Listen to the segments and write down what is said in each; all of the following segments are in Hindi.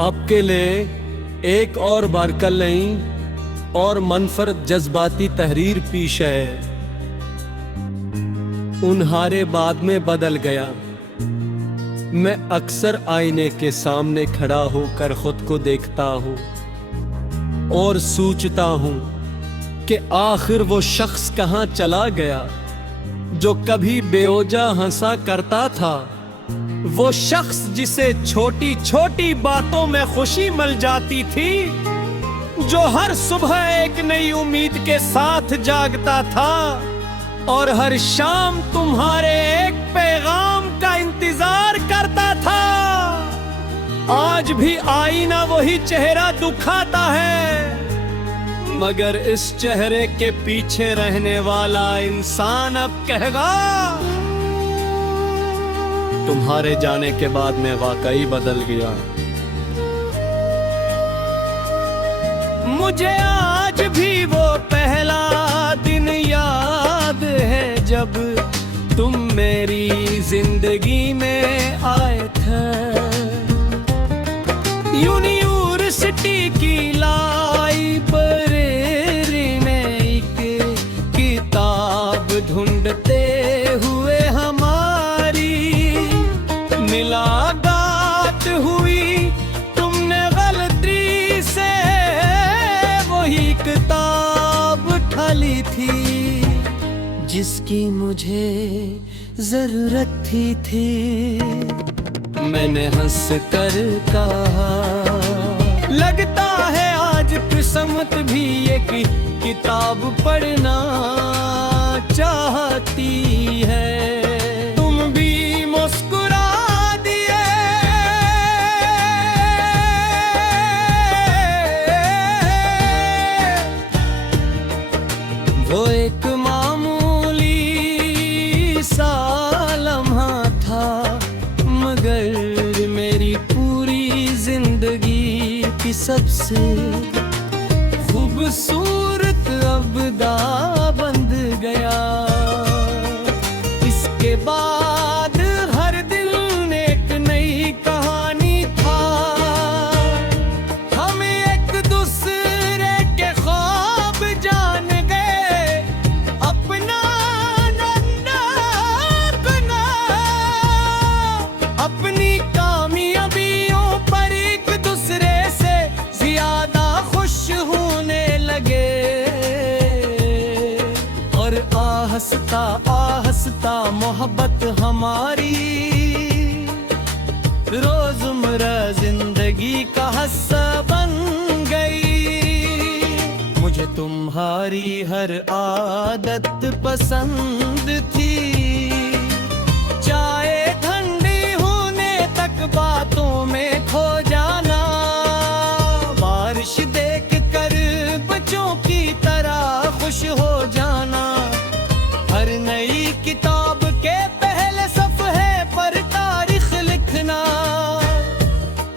आपके लिए एक और बार कल नहीं और मनफरद जज्बाती तहरीर पेश है। उन्हारे बाद में बदल गया। मैं अक्सर आईने के सामने खड़ा होकर खुद को देखता हूँ और सोचता हूँ कि आखिर वो शख्स कहाँ चला गया जो कभी बेवजह हंसा करता था। वो शख्स जिसे छोटी छोटी बातों में खुशी मिल जाती थी, जो हर सुबह एक नई उम्मीद के साथ जागता था और हर शाम तुम्हारे एक पैगाम का इंतजार करता था। आज भी आईना वही चेहरा दिखाता है, मगर इस चेहरे के पीछे रहने वाला इंसान अब कहेगा तुम्हारे जाने के बाद मैं वाकई बदल गया। मुझे आज भी वो पहला दिन याद है जब तुम मेरी जिंदगी में आए थे। यूनिवर्सिटी की लाइब्रेरी में एक किताब ढूंढते हुए मुलाकात हुई। तुमने गलती से वही किताब उठा ली थी जिसकी मुझे जरूरत थी। मैंने हंस कर कहा लगता है आज किस्मत भी एक किताब पढ़ना चाहती है। वो एक मामूली सा लम्हा था, मगर मेरी पूरी जिंदगी की सबसे खूबसूरत अबदा बन गया। इसके बाद हर दिन एक नई कहानी था। हम एक दूसरे के ख्वाब जान अपनी कामयाबियों पर एक दूसरे से ज्यादा खुश होने लगे और आहिस्ता आहिस्ता मोहब्बत हमारी रोजमर्रा जिंदगी का हिस्सा बन गई। मुझे तुम्हारी हर आदत पसंद थी, चाहे बातों में खो जाना, बारिश देख कर बच्चों की तरह खुश हो जाना, हर नई किताब के पहले सफ़े पर तारीख लिखना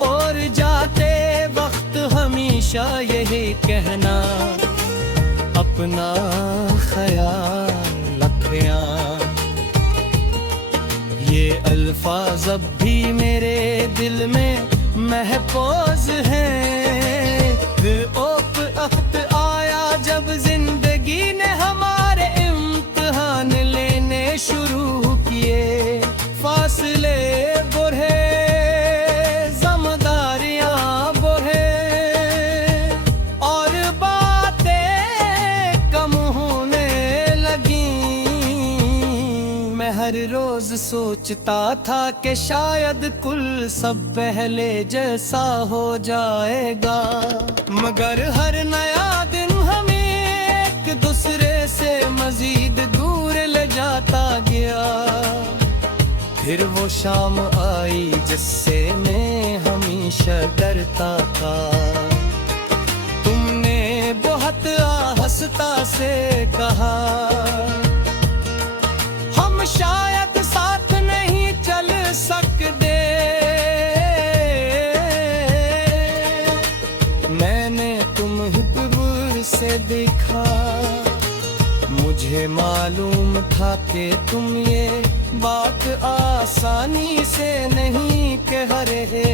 और जाते वक्त हमेशा यही कहना अपना ख्याल रखना। ये अल्फाज अब भी मेरे दिल में महफूज हैं। वक्त आया जब जिंदगी ने हमारे इम्तिहान लेने शुरू किए। फासले बढ़े, ज़िम्मेदारियां बढ़े और बातें कम होने लगी। मैं हर रोज सोचता था कि शायद कुल सब पहले जैसा हो जाएगा, मगर हर नया दिन हमें एक दूसरे से मजीद दूर ले जाता गया। फिर वो शाम आई जिससे मैं हमेशा डरता था। तुमने बहुत आहिस्ता से कहा हम शायद साथ नहीं चल सकते। मैंने तुम्हें दूर से देखा, मुझे मालूम था कि तुम ये बात आसानी से नहीं कह रहे।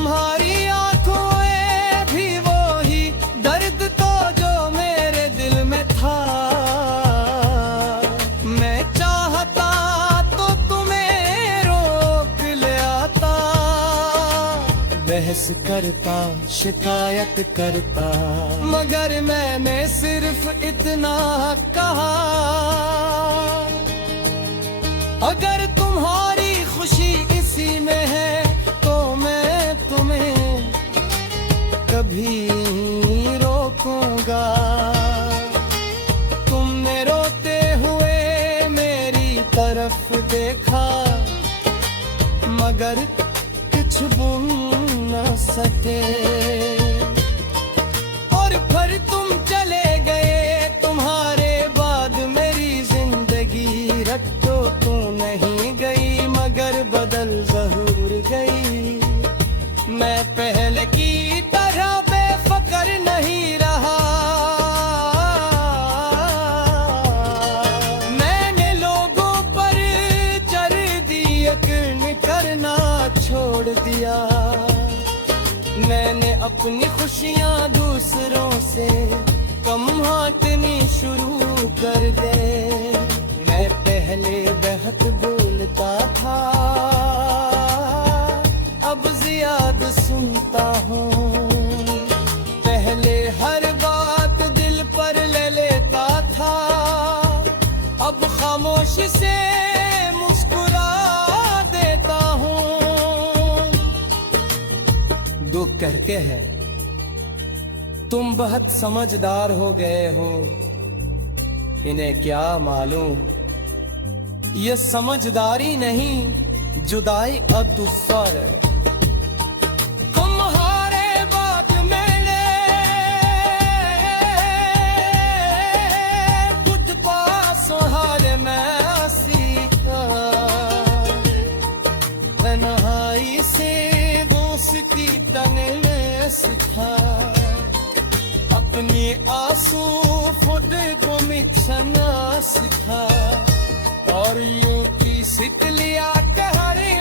तुम्हारी आंखों में भी वो ही दर्द तो जो मेरे दिल में था। मैं चाहता तो तुम्हें रोक ले आता, बहस करता शिकायत करता, मगर मैंने सिर्फ इतना कहा, अगर तुम्हारी खुशी इसी में है तो मैं तुम्हें कभी रोकूंगा। तुमने रोते हुए मेरी तरफ देखा, मगर कुछ बोल न सके, और फिर तुम चले गए। तुम्हारे बाद मेरी जिंदगी रट्टो तू नहीं गई, मगर बदल जरूर गई। मैं पहले की तरह बेफिक्र नहीं रहा, मैंने लोगों पर जल्दी यकीन करना छोड़ दिया। मैंने अपनी खुशियाँ दूसरों से कम बांटनी शुरू कर दे। मैं पहले बहुत बोलता था, अब ज्यादा सुनता हूँ। पहले हर बात दिल पर ले लेता था, अब खामोशी से मुस्कुरा देता हूँ। लोग कहते हैं तुम बहुत समझदार हो गए हो, इन्हें क्या मालूम ये समझदारी नहीं जुदाई और दुस्सर। तुम्हारे बाद मैंने खुद पास हार मैं सीखा, तन्हाई से दोस्ती तनने सीखा, अपने आंसू खुद को मिटाना सीखा, और यूं की सितलिया कहरी